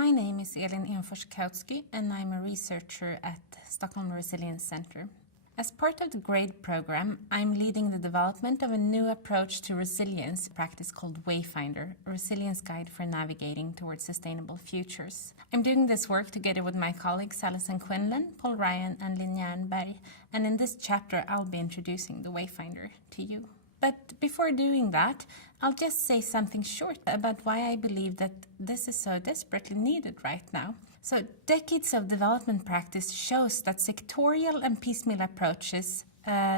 My name is Elin Enforskautsky and I'm a researcher at Stockholm Resilience Center. As part of the GRADE program, I'm leading the development of a new approach to resilience practice called Wayfinder, a resilience guide for navigating towards sustainable futures. I'm doing this work together with my colleagues Alison Quinlan, Paul Ryan and Linn Jernberg, and in this chapter I'll be introducing the Wayfinder to you. But before doing that, I'll just say something short about why I believe that this is so desperately needed right now. So decades of development practice shows that sectorial and piecemeal approaches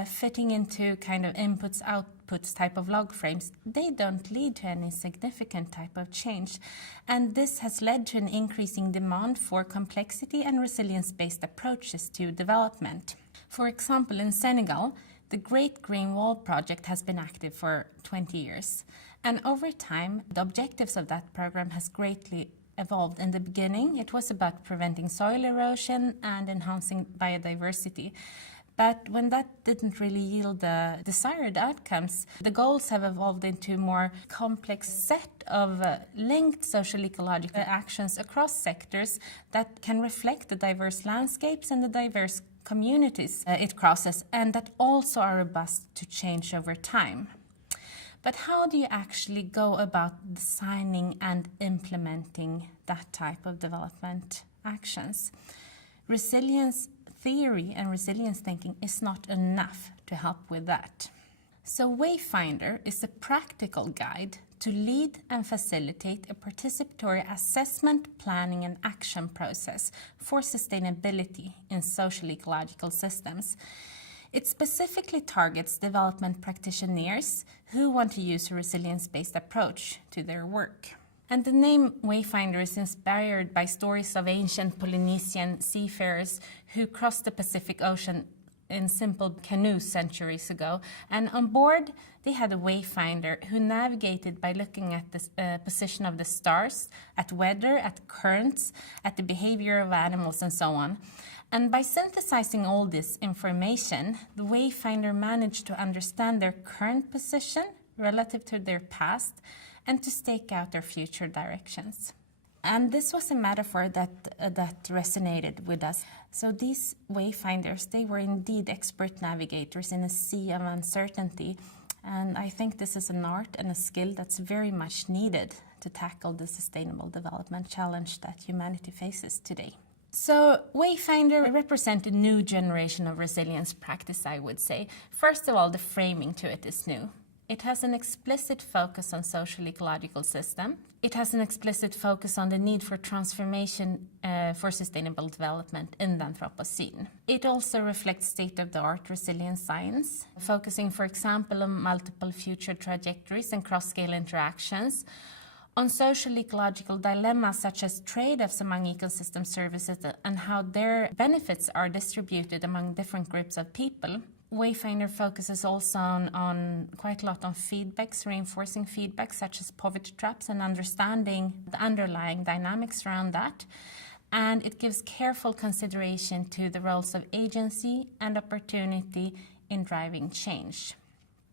fitting into kind of inputs-outputs type of log frames, they don't lead to any significant type of change. And this has led to an increasing demand for complexity and resilience-based approaches to development. For example, in Senegal, the Great Green Wall project has been active for 20 years. And over time, the objectives of that program has greatly evolved. In the beginning, it was about preventing soil erosion and enhancing biodiversity. But when that didn't really yield the desired outcomes, the goals have evolved into a more complex set of linked social ecological actions across sectors that can reflect the diverse landscapes and the diverse communities it crosses, and that also are robust to change over time. But how do you actually go about designing and implementing that type of development actions? Resilience theory and resilience thinking is not enough to help with that. So Wayfinder is a practical guide to lead and facilitate a participatory assessment, planning and action process for sustainability in social ecological systems. It specifically targets development practitioners who want to use a resilience-based approach to their work. And the name Wayfinder is inspired by stories of ancient Polynesian seafarers who crossed the Pacific Ocean in simple canoes centuries ago. And on board, they had a wayfinder who navigated by looking at the position of the stars, at weather, at currents, at the behavior of animals, and so on. And by synthesizing all this information, the wayfinder managed to understand their current position relative to their past and to stake out their future directions. And this was a metaphor that resonated with us. So these wayfinders, they were indeed expert navigators in a sea of uncertainty. And I think this is an art and a skill that's very much needed to tackle the sustainable development challenge that humanity faces today. So Wayfinder represents a new generation of resilience practice, I would say. First of all, the framing to it is new. It has an explicit focus on social ecological system. It has an explicit focus on the need for transformation for sustainable development in the Anthropocene. It also reflects state-of-the-art resilience science, focusing, for example, on multiple future trajectories and cross-scale interactions, on social ecological dilemmas such as trade-offs among ecosystem services and how their benefits are distributed among different groups of people. Wayfinder focuses also on quite a lot on feedbacks, reinforcing feedbacks such as poverty traps and understanding the underlying dynamics around that. And it gives careful consideration to the roles of agency and opportunity in driving change.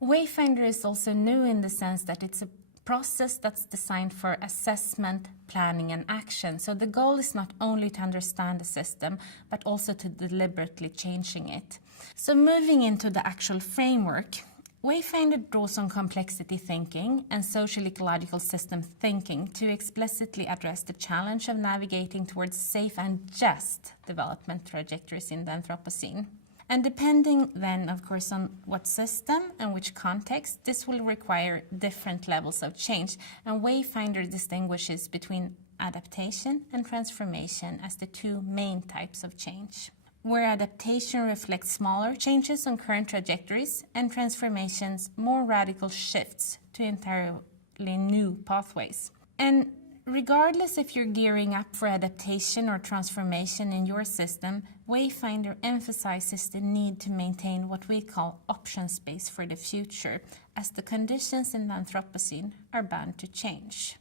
Wayfinder is also new in the sense that it's a process that's designed for assessment, planning and action. So the goal is not only to understand the system, but also to deliberately changing it. So moving into the actual framework, Wayfinder draws on complexity thinking and social ecological system thinking to explicitly address the challenge of navigating towards safe and just development trajectories in the Anthropocene. And depending then, of course, on what system and which context, this will require different levels of change. And Wayfinder distinguishes between adaptation and transformation as the two main types of change, where adaptation reflects smaller changes on current trajectories and transformations more radical shifts to entirely new pathways. And regardless if you're gearing up for adaptation or transformation in your system, Wayfinder emphasizes the need to maintain what we call option space for the future, as the conditions in the Anthropocene are bound to change.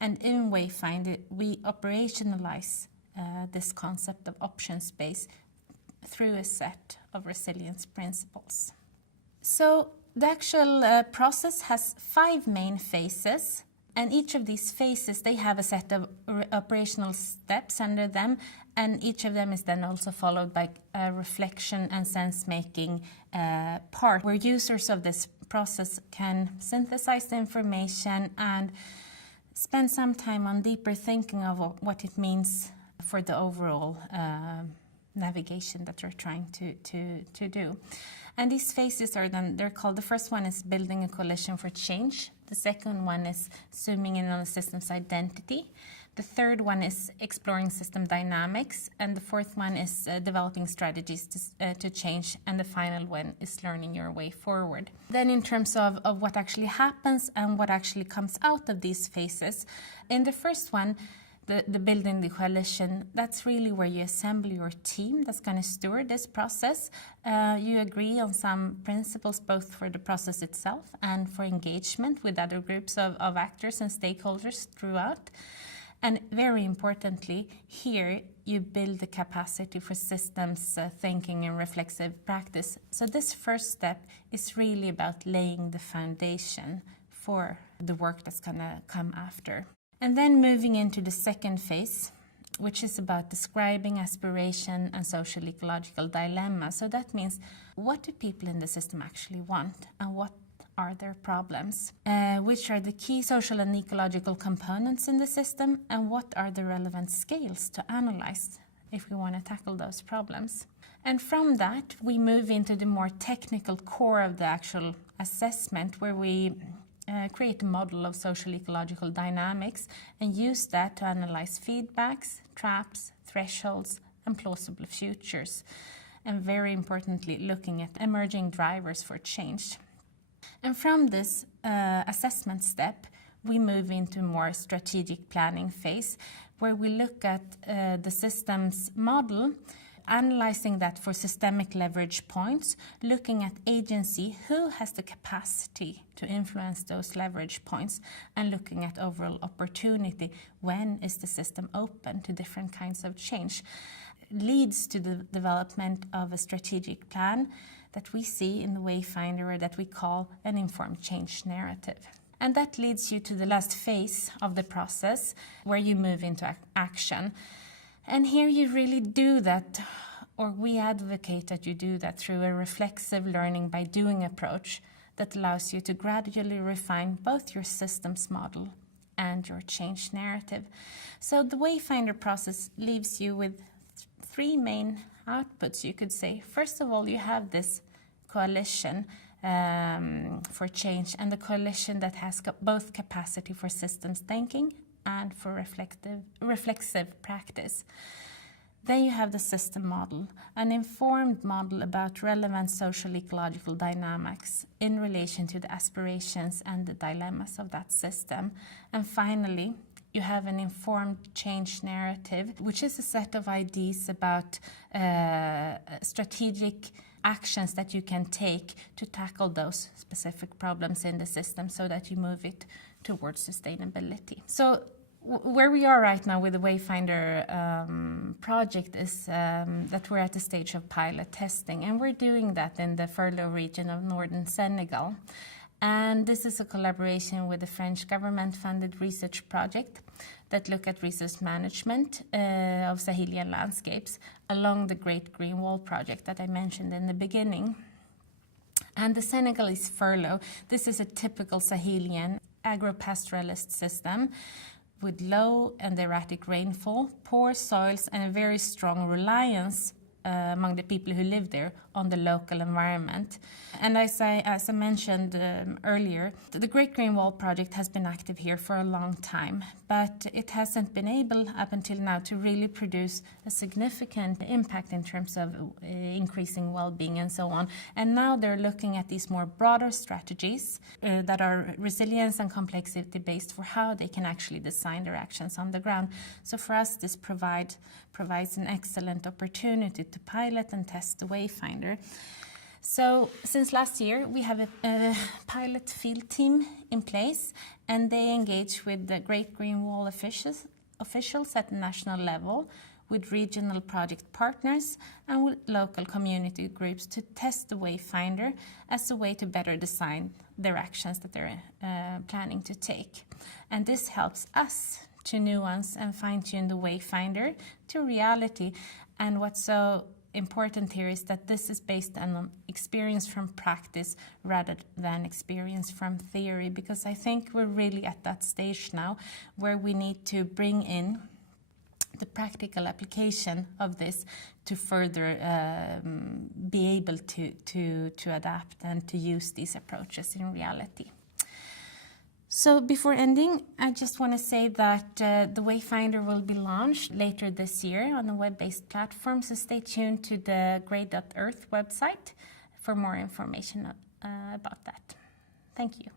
And in Wayfinder, we operationalize this concept of option space through a set of resilience principles. So the actual process has 5 main phases. And each of these phases, they have a set of operational steps under them, and each of them is then also followed by a reflection and sense-making part, where users of this process can synthesize the information and spend some time on deeper thinking of what it means for the overall navigation that you're trying to do. And these phases are then, they're called, the first one is building a coalition for change. The second one is zooming in on the system's identity. The third one is exploring system dynamics. And the fourth one is developing strategies to change. And the final one is learning your way forward. Then in terms of what actually happens and what actually comes out of these phases, in the first one, the building the coalition, that's really where you assemble your team that's going to steward this process. You agree on some principles both for the process itself and for engagement with other groups of actors and stakeholders throughout. And very importantly, here you build the capacity for systems thinking and reflexive practice. So this first step is really about laying the foundation for the work that's going to come after. And then moving into the second phase, which is about describing aspiration and social ecological dilemma. So that means, what do people in the system actually want, and what are their problems? Which are the key social and ecological components in the system, and what are the relevant scales to analyze if we want to tackle those problems? And from that, we move into the more technical core of the actual assessment, where we create a model of social ecological dynamics and use that to analyze feedbacks, traps, thresholds, and plausible futures. And very importantly, looking at emerging drivers for change. And from this assessment step, we move into a more strategic planning phase, where we look at the systems model, analyzing that for systemic leverage points, looking at agency, who has the capacity to influence those leverage points, and looking at overall opportunity, when is the system open to different kinds of change, leads to the development of a strategic plan that we see in the Wayfinder, or that we call an informed change narrative. And that leads you to the last phase of the process, where you move into action. And here you really do that, or we advocate that you do that through a reflexive learning by doing approach that allows you to gradually refine both your systems model and your change narrative. So the Wayfinder process leaves you with three main outputs, you could say. First of all, you have this coalition for change, and the coalition that has both capacity for systems thinking and for reflexive practice. Then you have the system model, an informed model about relevant social ecological dynamics in relation to the aspirations and the dilemmas of that system. And finally, you have an informed change narrative, which is a set of ideas about strategic actions that you can take to tackle those specific problems in the system, so that you move it towards sustainability. So where we are right now with the Wayfinder project is that we're at the stage of pilot testing, and we're doing that in the Furlough region of northern Senegal. And this is a collaboration with the French government-funded research project that look at resource management of Sahelian landscapes along the Great Green Wall project that I mentioned in the beginning. And the Senegalese furlough, this is a typical Sahelian agro-pastoralist system with low and erratic rainfall, poor soils, and a very strong reliance among the people who live there on the local environment. And as I mentioned earlier, the Great Green Wall project has been active here for a long time, but it hasn't been able up until now to really produce a significant impact in terms of increasing well-being and so on. And now they're looking at these more broader strategies that are resilience and complexity based for how they can actually design their actions on the ground. So for us, this provides an excellent opportunity to pilot and test the Wayfinder. So since last year, we have a pilot field team in place, and they engage with the Great Green Wall officials at the national level, with regional project partners, and with local community groups to test the Wayfinder as a way to better design directions that they're planning to take. And this helps us to nuance and fine-tune the Wayfinder to reality. And what's so important here is that this is based on experience from practice rather than experience from theory, because I think we're really at that stage now where we need to bring in the practical application of this to further be able to adapt and to use these approaches in reality. So before ending, I just want to say that the Wayfinder will be launched later this year on a web-based platform, so stay tuned to the grade.earth website for more information about that. Thank you.